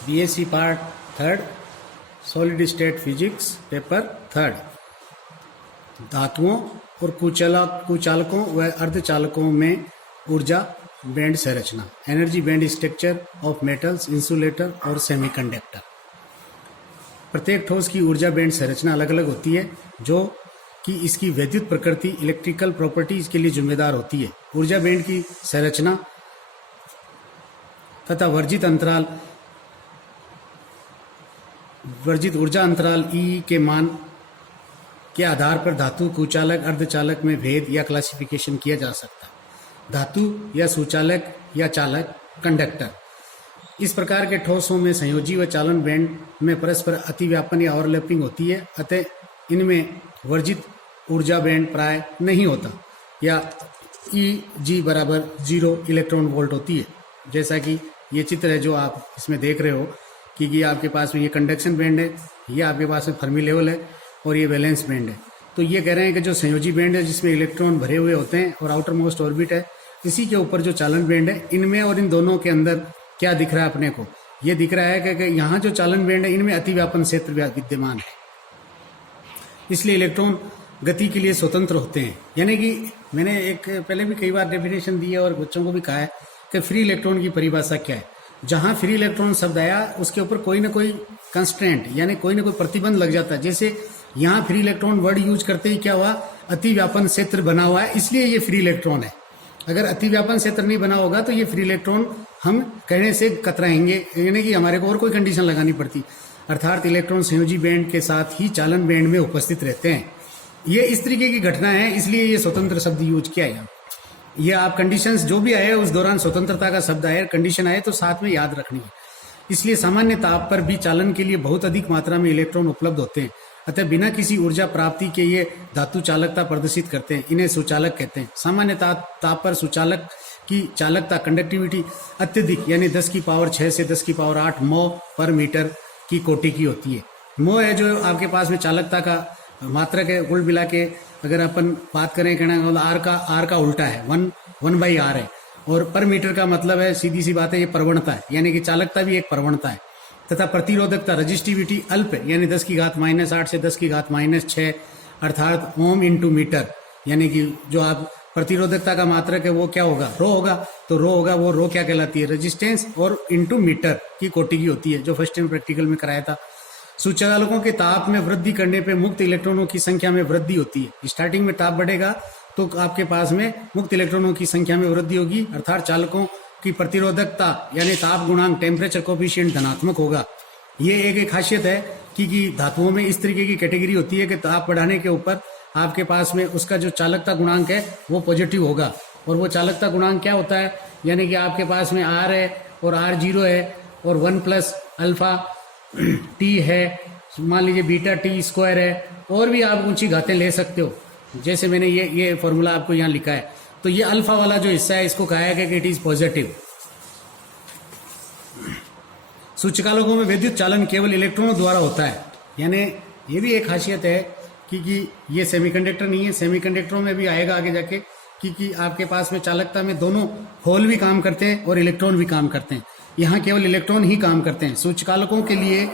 BSc part third, solid state physics paper third, धातुओं और कुचालकों व अर्धचालकों में ऊर्जा बैंड संरचना, energy band structure of metals, insulator और सेमीकंडक्टर। प्रत्येक ठोस की ऊर्जा बैंड संरचना अलग अलग होती है, जो कि इसकी वैद्युत प्रकृति, इलेक्ट्रिकल प्रॉपर्टीज के लिए जिम्मेदार होती है। ऊर्जा बैंड की संरचना तथा वर्जित ऊर्जा अंतराल ई के मान के आधार पर धातु, कुचालक, अर्धचालक में भेद या क्लासिफिकेशन किया जा सकता है। धातु या सुचालक या चालक, कंडक्टर। इस प्रकार के ठोसों में संयोजी व चालन बैंड में परस्पर अतिव्यापन या ओवरलैपिंग होती है, अतः इनमें वर्जित ऊर्जा बैंड प्राय नहीं होता या Eg बराबर 0 इलेक्ट्रॉन वोल्ट होती है। जैसा कि ये चित्र है जो आप इसमें देख रहे हो कि ये आपके पास में ये कंडक्शन बैंड है, ये आपके पास में फर्मी लेवल है और ये वैलेंस बैंड है। तो ये कह रहे हैं कि जो संयोजी बैंड है जिसमें इलेक्ट्रॉन भरे हुए होते हैं और आउटर मोस्ट ऑर्बिट है, इसी के ऊपर जो चालन बैंड है, इनमें और इन दोनों के अंदर क्या दिख रहा है अपने को? ये दिख रहा है कि यहाँ जो चालन बैंड है इनमें अतिव्यापन क्षेत्र विद्यमान है, इसलिए इलेक्ट्रॉन गति के लिए स्वतंत्र होते हैं। यानी कि मैंने एक पहले भी कई बार डेफिनेशन दी है और बच्चों को भी कहा है कि फ्री इलेक्ट्रॉन की परिभाषा क्या है। जहां फ्री इलेक्ट्रॉन शब्द आया उसके ऊपर कोई ना कोई कंस्ट्रेंट यानी कोई ना कोई प्रतिबंध लग जाता है। जैसे यहाँ फ्री इलेक्ट्रॉन वर्ड यूज करते ही क्या हुआ, अतिव्यापन क्षेत्र बना हुआ है, इसलिए ये फ्री इलेक्ट्रॉन है। अगर अतिव्यापन क्षेत्र नहीं बना होगा तो ये फ्री इलेक्ट्रॉन हम कहने से कतराएंगे, यानी कि हमारे को और कोई कंडीशन लगानी पड़ती। अर्थात इलेक्ट्रॉन संयोजी बैंड के साथ ही चालन बैंड में उपस्थित रहते हैं। ये इस तरीके की घटना है, इसलिए ये स्वतंत्र शब्द यूज किया है। ये आप कंडीशंस जो भी आए उस दौरान स्वतंत्रता का शब्द आए, कंडीशन आए तो साथ में याद रखनी है। इसलिए सामान्य ताप पर भी चालन के लिए बहुत अधिक मात्रा में इलेक्ट्रॉन उपलब्ध होते हैं, अतः बिना किसी ऊर्जा प्राप्ति के ये धातु चालकता प्रदर्शित करते हैं। इन्हें सुचालक कहते हैं। सामान्य ताप पर सुचालक की चालकता, कंडक्टिविटी अत्यधिक यानी 10 की पावर 6 से 10 की पावर 8 मो पर मीटर की कोटि की होती है। मो है जो आपके पास में चालकता का मात्रक है। कुल मिला के अगर अपन बात करें, कहना मतलब आर का उल्टा है, 1/r है, और पर मीटर का मतलब है, सीधी सी बात है, ये प्रवणता है, यानी कि चालकता भी एक प्रवणता है। तथा प्रतिरोधकता, रजिस्टिविटी अल्प है, यानी 10 की घात -8 से 10 की घात -6 अर्थात ओम इंटू मीटर, यानी कि जो आप प्रतिरोधकता का मात्रक है वो क्या होगा, रो होगा। तो रो होगा, वो रो क्या कहलाती है, रेजिस्टेंस, और इंटू मीटर की कोटि की होती है, जो फर्स्ट टाइम प्रैक्टिकल में कराया था। सूचकांकों के ताप में वृद्धि करने पे मुक्त इलेक्ट्रॉनों की संख्या में वृद्धि होती है। स्टार्टिंग में ताप बढ़ेगा तो आपके पास में मुक्त इलेक्ट्रॉनों की संख्या में वृद्धि होगी, अर्थात चालकों की प्रतिरोधकता यानी ताप गुणांक, टेम्परेचर कोफिशिएंट धनात्मक होगा। ये एक खासियत है कि धातुओं में इस तरीके की कैटेगरी होती है कि ताप बढ़ाने के ऊपर आपके पास में उसका जो चालकता गुणांक है वो पॉजिटिव होगा। और वो चालकता गुणांक क्या होता है, यानी कि आपके पास में R है और R0 है और 1 प्लस अल्फा टी है, मान लीजिए बीटा टी स्क्वायर है, और भी आप ऊंची घातें ले सकते हो। जैसे मैंने ये फॉर्मूला आपको यहाँ लिखा है, तो ये अल्फा वाला जो हिस्सा है इसको कहा है कि इट इज पॉजिटिव। सूचकांकों में विद्युत चालन केवल इलेक्ट्रॉनों द्वारा होता है, यानी ये भी एक खासियत है कि ये सेमीकंडक्टर नहीं है। सेमीकंडक्टरों में भी आएगा आगे जाके कि आपके पास में चालकता में दोनों होल भी काम करते हैं और इलेक्ट्रॉन भी काम करते हैं। यहाँ केवल इलेक्ट्रॉन ही काम करते हैं। सूचकांकों के लिए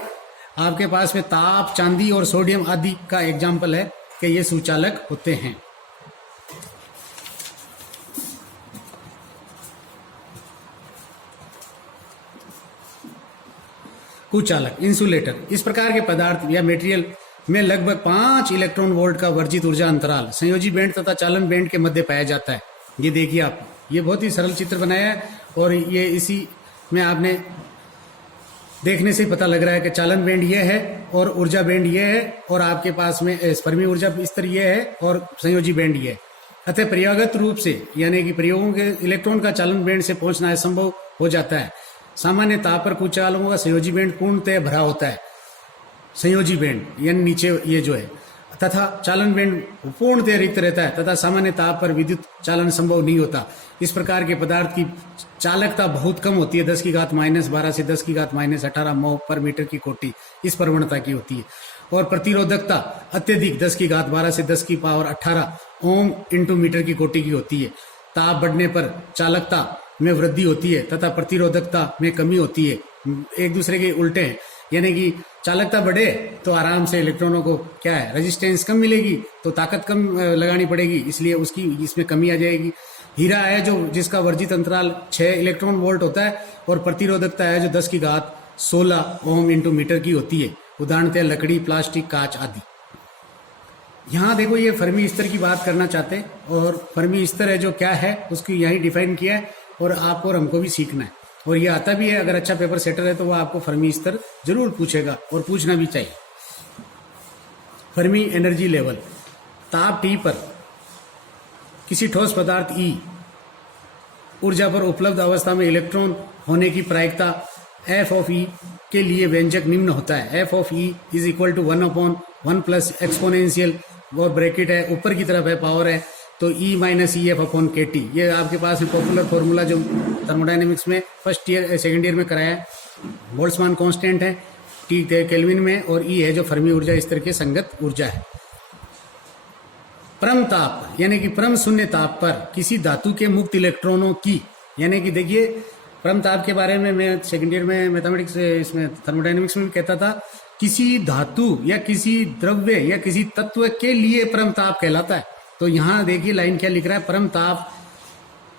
आपके पास में ताप, चांदी और सोडियम आदि का एग्जाम्पल है कि ये सुचालक होते हैं। कुचालक, इंसुलेटर, इस प्रकार के पदार्थ या मटेरियल में लगभग 5 इलेक्ट्रॉन वोल्ट का वर्जित ऊर्जा अंतराल संयोजी बैंड तथा चालन बैंड के मध्य पाया जाता है। ये देखिए आप, ये बहुत ही सरल चित्र बनाया है और ये इसी में आपने देखने से पता लग रहा है कि चालन बैंड ये है और ऊर्जा बैंड ये है और आपके पास में फर्मी ऊर्जा स्तर ये है और संयोजी बैंड ये है। अतः प्रयोगत रूप से यानी कि प्रयोगों के इलेक्ट्रॉन का चालन बैंड से पहुंचना असंभव हो जाता है। सामान्य ताप पर कुचालकों का संयोजी बैंड पूर्णतः भरा होता है, संयोजी बैंड यानी नीचे ये जो है, तथा चालन बैंड पूर्णतः रिक्त रहता है तथा सामान्य ताप पर विद्युत चालन संभव नहीं होता। इस प्रकार के पदार्थ की चालकता बहुत कम होती है, 10 की घात -12 से 10 की घात -18 मो पर मीटर की कोटि इस प्रवणता की होती है। और प्रतिरोधकता अत्यधिक 10 की घात 12 से 10 की पावर 18 ओम इंटू मीटर की कोटि की होती है। ताप बढ़ने पर चालकता में वृद्धि होती है तथा प्रतिरोधकता में कमी होती है। एक दूसरे के उल्टे हैं, यानी कि चालकता बढ़े तो आराम से इलेक्ट्रॉनों को क्या है, रेजिस्टेंस कम मिलेगी तो ताकत कम लगानी पड़ेगी, इसलिए उसकी इसमें कमी आ जाएगी। हीरा है जो जिसका वर्जित अंतराल 6 इलेक्ट्रॉन वोल्ट होता है और प्रतिरोधकता है जो 10 की घात 16 ओम इंटू मीटर की होती है, उदाहरणतः लकड़ी, प्लास्टिक, कांच आदि। यहाँ देखो ये फर्मी स्तर की बात करना चाहते हैं, और फर्मी स्तर है जो क्या है उसकी यही डिफाइन किया है, और आपको और हमको भी सीखना है, और ये आता भी है। अगर अच्छा पेपर सेटर है तो वह आपको फर्मी स्तर जरूर पूछेगा और पूछना भी चाहिए। फर्मी एनर्जी लेवल, ताप T पर किसी ठोस पदार्थ E ऊर्जा पर उपलब्ध अवस्था में इलेक्ट्रॉन होने की प्रायिकता F ऑफ E के लिए व्यंजक निम्न होता है। F of E is equal to 1/1 plus exponential, वो ब्रैकेट है ऊपर की तरफ है, पावर है, तो E minus EF upon KT। ये आपके पास है पॉपुलर फॉर्मूला जो थर्मोडाइनमिक्स में फर्स्ट ईयर सेकेंड ईयर में कराया है। बोल्ट्जमान कांस्टेंट है T केल्विन में, और E है जो फर्मी ऊर्जा स्तर के संगत ऊर्जा है। परम ताप यानी कि परम शून्य ताप पर किसी धातु के मुक्त इलेक्ट्रॉनों की, यानी कि देखिए परम ताप के बारे में मैं सेकेंड ईयर में मैथमेटिक्स इसमें थर्मोडाइनमिक्स में भी कहता था, किसी धातु या किसी द्रव्य या किसी तत्व के लिए परम ताप कहलाता है। तो यहाँ देखिए लाइन क्या लिख रहा है, परम ताप,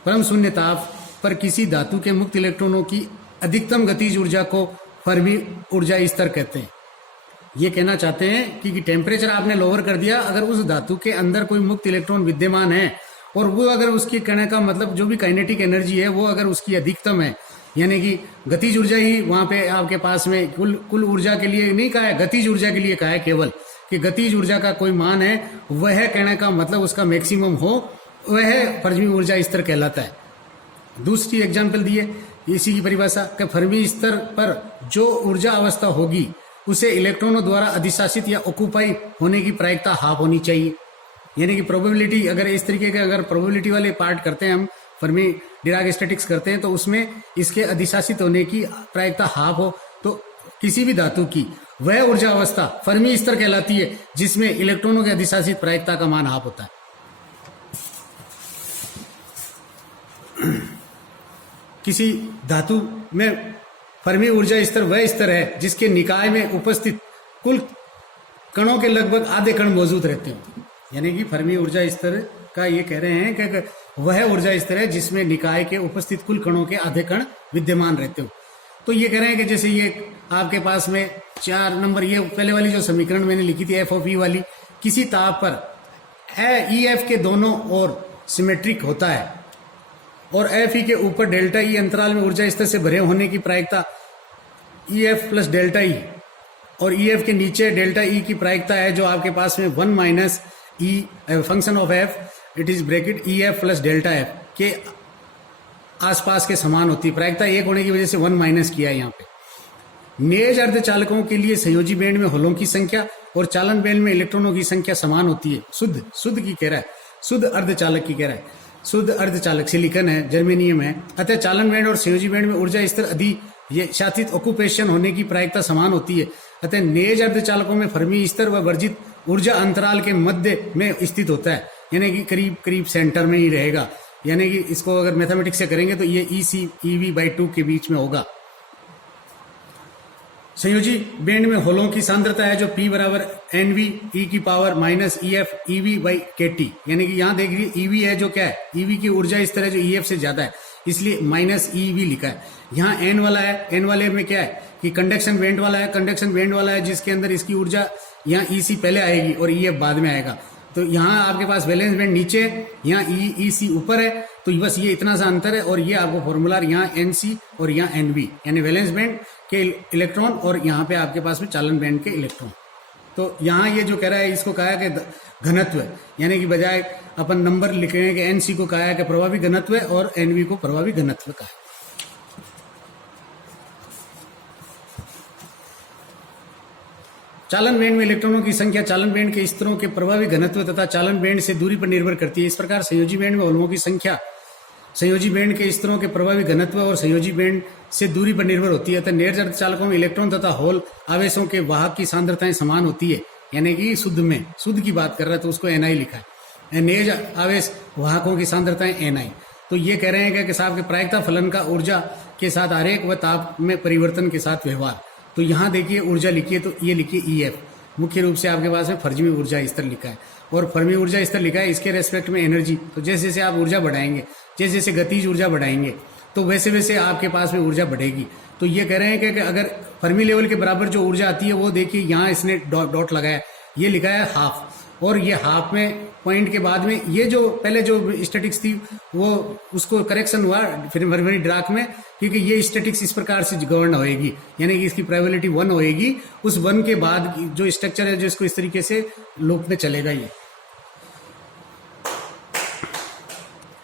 परम शून्य ताप पर किसी धातु के मुक्त इलेक्ट्रॉनों की अधिकतम गतिज ऊर्जा को फर्मी ऊर्जा स्तर कहते हैं। ये कहना चाहते हैं कि टेम्परेचर आपने लोअर कर दिया, अगर उस धातु के अंदर कोई मुक्त इलेक्ट्रॉन विद्यमान है और वो अगर उसके कहने का मतलब जो भी काइनेटिक एनर्जी है वो अगर उसकी अधिकतम है, यानी कि गतिज ऊर्जा ही वहां पे आपके पास में कुल ऊर्जा के लिए नहीं कहा है, गतिज ऊर्जा के लिए कहा है केवल, कि गतिज ऊर्जा का कोई मान है वह कहने का मतलब उसका मैक्सिमम हो, वह फर्मी ऊर्जा स्तर कहलाता है। दूसरी एग्जाम्पल दिए इसी की परिभाषा कि फर्मी स्तर पर जो ऊर्जा अवस्था होगी उसे इलेक्ट्रॉनों द्वारा अधिशासित या ऑक्यूपाई होने की प्रायिकता हाफ होनी चाहिए। यानी कि प्रोबेबिलिटी, अगर इस तरीके के अगर प्रोबेबिलिटी वाले पार्ट करते हैं हम, फर्मी डिराक स्टैटिक्स करते हैं, तो उसमें इसके अधिशासित होने की प्रायिकता हाफ हो, तो किसी भी धातु की वह ऊर्जा अवस्था फर्मी स्तर कहलाती है जिसमें इलेक्ट्रॉनों के अधिशासित प्रायिकता का मान हाफ होता है। किसी धातु में फर्मी ऊर्जा स्तर वह स्तर है जिसके निकाय में उपस्थित कुल कणों के लगभग आधे कण मौजूद रहते हैं। यानी कि फर्मी ऊर्जा स्तर का ये कह रहे हैं कि वह ऊर्जा स्तर है जिसमें निकाय के उपस्थित कुल कणों के आधे कण विद्यमान रहते हो। तो ये कह रहे हैं कि जैसे ये आपके पास में 4 नंबर, ये पहले वाली जो समीकरण मैंने लिखी थी F ऑफ E वाली, किसी ताप पर EF के दोनों ओर सिमेट्रिक होता है और FE के ऊपर डेल्टा E अंतराल में ऊर्जा स्तर से भरे होने की प्रायिकता EF प्लस डेल्टा E, और EF के नीचे डेल्टा E की प्रायिकता है जो आपके पास में 1 minus E function of F it is bracket EF plus delta F के आसपास के समान होती है। प्रायिकता 1 होने की वजह से 1 माइनस किया है यहाँ पे। नेज अर्धचालकों के लिए संयोजी बैंड में होलों की संख्या और चालन बैंड में इलेक्ट्रॉनों की संख्या समान होती है। शुद्ध की कह रहा है, शुद्ध अर्धचालक की कह रहा है। शुद्ध अर्धचालक सिलिकॉन है, जर्मेनियम है, अतः चालन बैंड और संयोजी बैंड में ऊर्जा स्तर अधिशासित ऑक्यूपेशन होने की प्रायिकता समान होती है। अतः नेज अर्धचालकों में फर्मी स्तर व वर्जित ऊर्जा अंतराल के मध्य में स्थित होता है, यानी कि करीब करीब सेंटर में ही रहेगा। यानी कि इसको अगर मैथमेटिक्स से करेंगे तो ये EC EV/2 के बीच में होगा। संयोजी बैंड में होलों की सांद्रता है जो P बराबर NV e की पावर माइनस EF EV/KT, यानी कि यहाँ देख लीजिए EV है जो क्या है, EV की ऊर्जा इस तरह जो EF से ज्यादा है, इसलिए माइनस EV लिखा है। यहाँ N वाला है, N वाले में क्या है कि कंडक्शन बैंड वाला है, कंडक्शन बैंड वाला है जिसके अंदर इसकी ऊर्जा यहाँ EC पहले आएगी और EF बाद में आएगा। तो यहाँ आपके पास वैलेंस बैंड नीचे है, यहाँ EC ऊपर है, तो बस ये इतना सा अंतर है। और ये आपको फॉर्मूला यहाँ NC और यहाँ NV, यानी वैलेंस बैंड के इलेक्ट्रॉन और यहाँ पे आपके पास में चालन बैंड के इलेक्ट्रॉन। तो यहाँ ये जो कह रहा है इसको कहा है कि घनत्व, यानी कि बजाय अपन नंबर लिख रहे हैं कि NC को कहा है कि प्रभावी घनत्व है और NV को प्रभावी घनत्व कहा है। चालन बैंड में इलेक्ट्रॉनों की संख्या चालन बैंड के स्तरों के प्रभावी घनत्व तथा चालन बैंड से दूरी पर निर्भर करती है। इस प्रकार संयोजी बैंड में होलों की संख्या संयोजी बैंड के स्तरों के प्रभावी घनत्व और संयोजी बैंड से दूरी पर निर्भर होती है। अतः नेज अर्धचालकों में इलेक्ट्रॉन तथा होल आवेशों के वाहक की सांद्रताएं समान होती है, यानी कि शुद्ध की बात कर रहा है तो उसको Ni लिखा है। नेज आवेश वाहकों की सांद्रताएं Ni। तो ये कह रहे हैं कि साहब के प्रायिकता फलन का ऊर्जा के साथ आरेख व ताप में परिवर्तन के साथ व्यवहार। तो यहाँ देखिए ऊर्जा लिखिए, तो ये लिखिए EF, मुख्य रूप से आपके पास में फर्मी ऊर्जा स्तर लिखा है, और फर्मी ऊर्जा स्तर लिखा है इसके रेस्पेक्ट में एनर्जी। तो जैसे जैसे आप ऊर्जा बढ़ाएंगे, जैसे जैसे गतिज ऊर्जा बढ़ाएंगे, तो वैसे वैसे आपके पास में ऊर्जा बढ़ेगी। तो ये कह रहे हैं कि अगर फर्मी लेवल के बराबर जो ऊर्जा आती है वो देखिए यहाँ इसने डॉट लगाया, ये लिखा है हाफ, और ये हाफ में पॉइंट के बाद में ये जो पहले जो स्टैटिक्स थी वो उसको करेक्शन हुआ फिर फरवरी ड्राक में, क्योंकि ये स्टैटिक्स इस प्रकार से गवर्न होएगी, यानी कि इसकी प्रोबेबिलिटी 1 होएगी। उस 1 के बाद जो स्ट्रक्चर है जो इसको इस तरीके से लूप में चलेगा। ये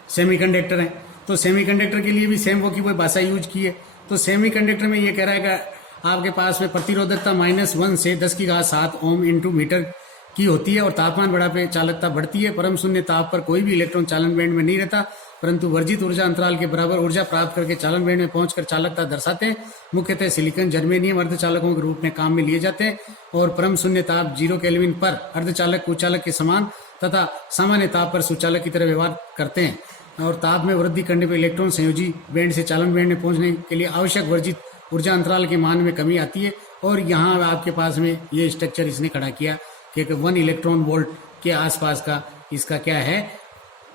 सेमीकंडक्टर है, तो सेमीकंडक्टर के लिए भी सेम वो की वो भाषा यूज की है। तो सेमीकंडक्टर में ये कह रहा है कि आपके पास में प्रतिरोधकता -1 से 10⁷ ओम इंटू मीटर की होती है, और तापमान बढ़ा पे चालकता बढ़ती है। परम शून्य ताप पर कोई भी इलेक्ट्रॉन चालन बैंड में नहीं रहता, परंतु वर्जित ऊर्जा अंतराल के बराबर ऊर्जा प्राप्त करके चालन बैंड में पहुंचकर चालकता दर्शाते हैं। मुख्यतः सिलिकॉन जर्मेनियम अर्धचालकों के रूप में काम में लिए जाते हैं, और परम शून्य ताप 0 केल्विन पर अर्धचालक कुचालक के समान तथा सामान्य ताप पर सुचालक की तरह व्यवहार करते हैं। और ताप में वृद्धि करने पर इलेक्ट्रॉन संयोजी बैंड से चालन बैंड में पहुंचने के लिए आवश्यक वर्जित ऊर्जा अंतराल के मान में कमी आती है। और यहाँ आपके पास में ये स्ट्रक्चर इसने खड़ा किया कि 1 इलेक्ट्रॉन वोल्ट के आसपास का इसका क्या है,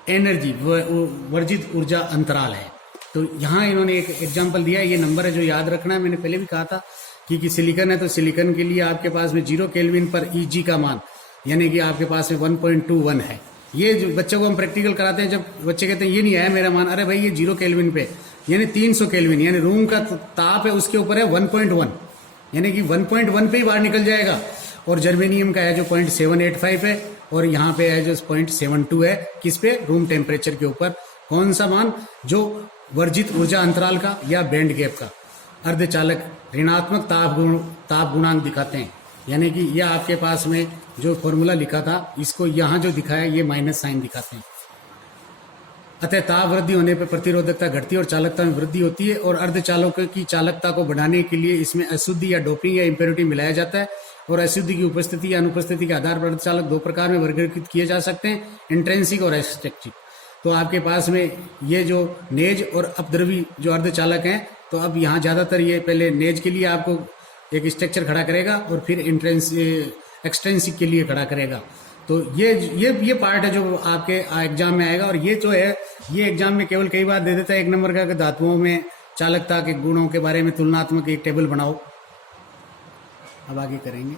एनर्जी वर्जित ऊर्जा अंतराल है। तो यहाँ इन्होंने एक एग्जांपल दिया, ये नंबर है जो याद रखना है। मैंने पहले भी कहा था कि सिलिकॉन है, तो सिलिकॉन के लिए आपके पास में 0 केल्विन पर EG का मान यानी कि आपके पास में 1.21 है। ये जो बच्चों को हम प्रैक्टिकल कराते हैं, जब बच्चे कहते हैं ये नहीं आया मेरा मान, अरे भाई ये 0 केल्विन पे यानी 300 केल्विन यानी रूम का ताप है उसके ऊपर है 1.1, यानी कि 1.1 पे ही बाहर निकल जाएगा। और जर्मेनियम का है जो 0.785 है, और यहाँ पे है जो 0.72 है, किस पे, रूम टेम्परेचर के ऊपर। कौन सा मान, जो वर्जित ऊर्जा अंतराल का या बैंड गैप का। अर्धचालक ऋणात्मक ताप गुणांक दिखाते हैं, यानी कि यह आपके पास में जो फॉर्मूला लिखा था इसको यहाँ जो दिखाया ये माइनस साइन दिखाते हैं। अतः ताप वृद्धि होने पर प्रतिरोधकता घटती है और चालकता में वृद्धि होती है। और अर्धचालकों की चालकता को बढ़ाने के लिए इसमें अशुद्धि या डोपिंग या इम्प्योरिटी मिलाया जाता है। और अशुद्धि की उपस्थिति या अनुपस्थिति के आधार पर अर्धचालक 2 प्रकार में वर्गीकृत किए जा सकते हैं, इंट्रिंसिक और एक्सट्रिंसिक। तो आपके पास में ये जो नेज और अपद्रवी जो अर्धचालक हैं, तो अब यहाँ ज्यादातर ये पहले नेज के लिए आपको एक स्ट्रक्चर खड़ा करेगा और फिर एक्सट्रिंसिक के लिए खड़ा करेगा। तो ये पार्ट है जो आपके एग्जाम में आएगा। और ये जो है ये एग्जाम में केवल कई बार दे देता है 1 नंबर का, धातुओं में चालकता के गुणों के बारे में तुलनात्मक एक टेबल बनाओ। अब आगे करेंगे।